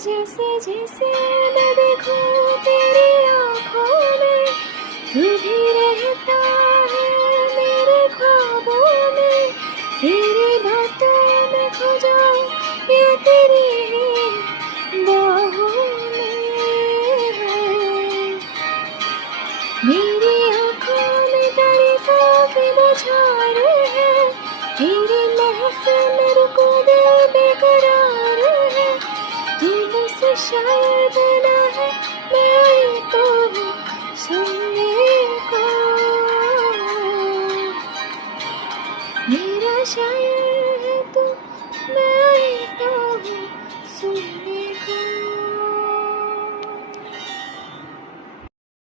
जैसे जैसे मैं देखूं तेरी आँखों में, तू भी रहता है मेरे ख्वाबों में। तेरी बातों में खो जाऊं या तेरी ही बाहों में है। मेरी आँखों में तारीफों की बौछार है, तेरी महफिल में रुको दिल बेकरार है। तू बस शायर बना है, मैं आई तो हूँ सुन